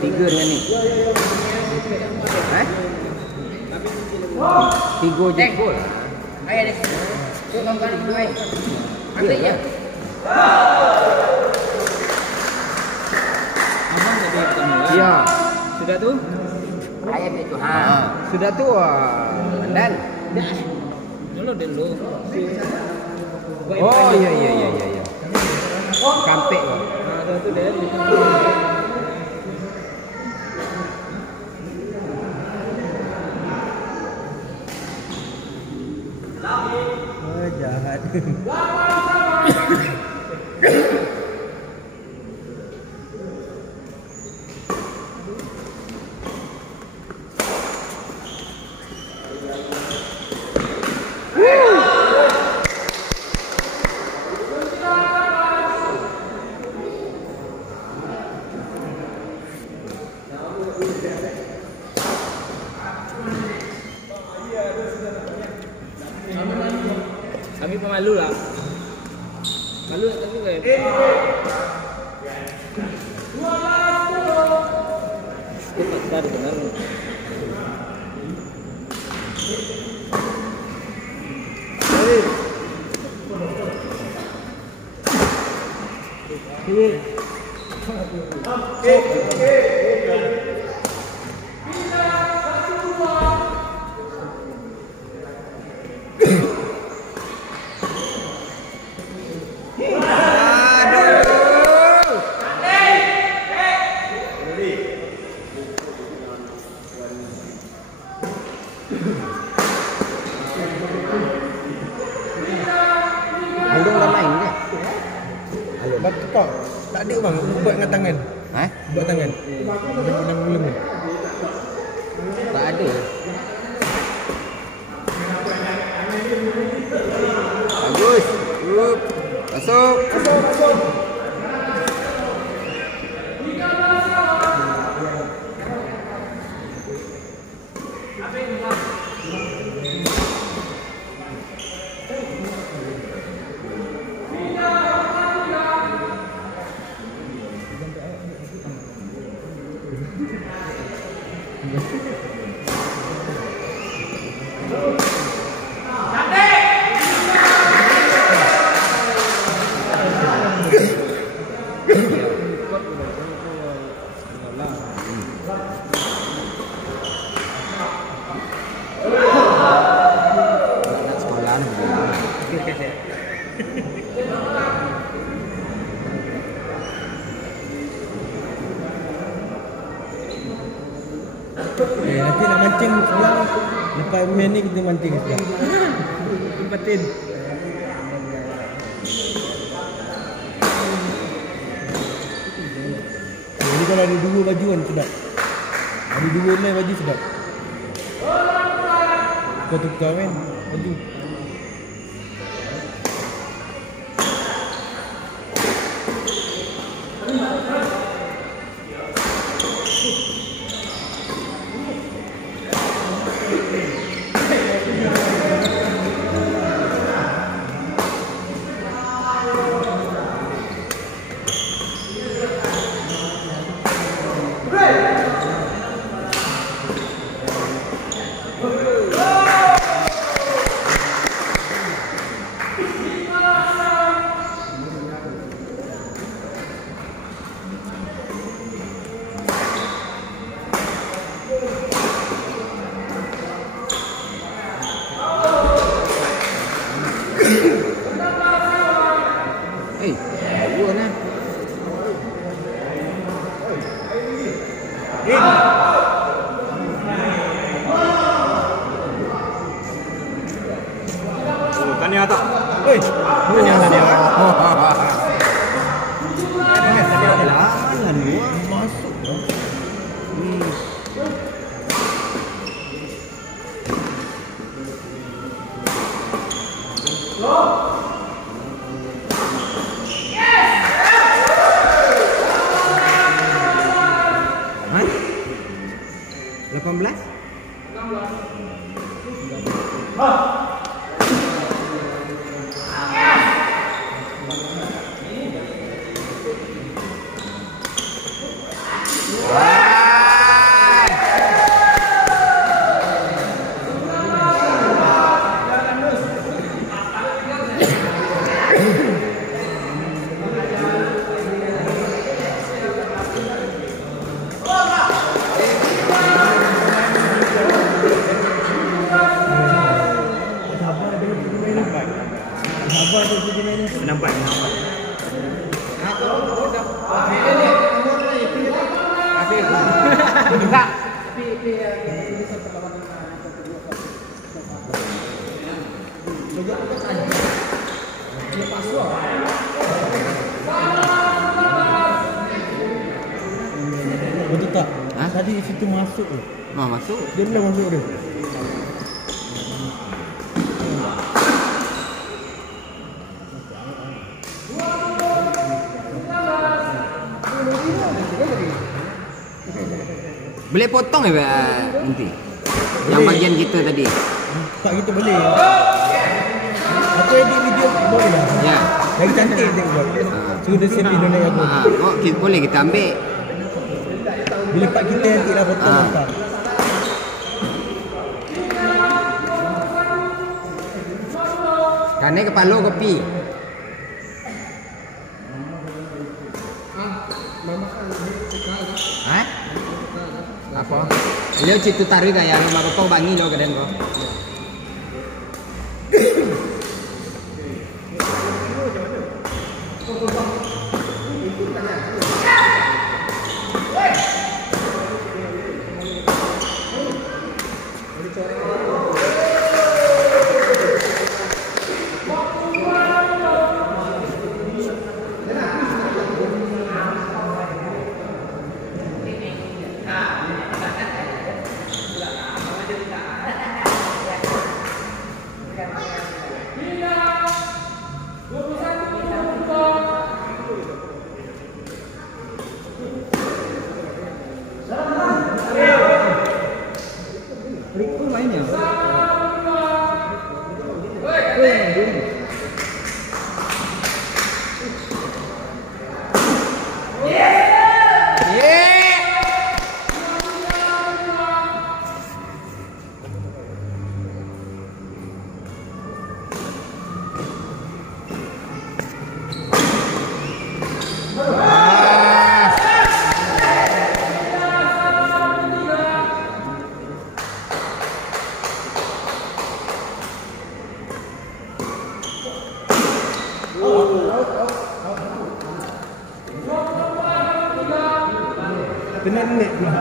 Tiga dengan ni. Tiga je gol. Ayah deh. Yuk kawan-kawan dulu air. Ambil ya. Abang tadi ketemu lah. Ya. Sudah tu? Ayah ambil tu. Ha. Sudah tu dan. Dulu. Oh iya. Kampek kau. Nah, tu dia. Oh, jahat. Kami pemalu lah. Malu tak tahu kan? Cepat benar. Handung dah main ke? Bapak tak ada bang, buat dengan tangan. Buat tangan. Dia ulang-ulang ni. Tak ada. Bagus. Masuk. Nanti nak mancing sebelah. Lepas main ni kita mancing sebelah. Tempatin. Jadi kalau ada dua baju kan sedap. Ada dua lain baju sedap. Kau tukar kan baju. Dua nah. Tanya tak? Oi. Tanya. Jangan dua masuk. 18? Nampak. Betul tak? Ha? Tadi situ masuk tu. Masuk. Dia belum masuk dia. Boleh potong nanti. Yang bagian kita tadi. Tak kita boleh. Aku edit video boleh lah. Ya. Lagi cantik dia buat. Suruh dia save video naik aku. Boleh kita ambil. Bila part kita nanti lah potong tak. Kan kepala kopi. Hah? Apa? Dia citu tarik gaya rumah kau bangi lo kadang kau. Kena net pula.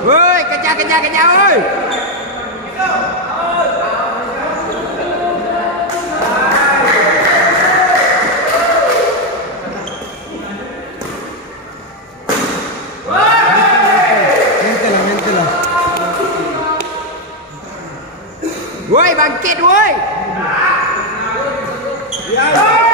Woi, kejar woi. Mental lah. Woi, bangkit woi. Ya.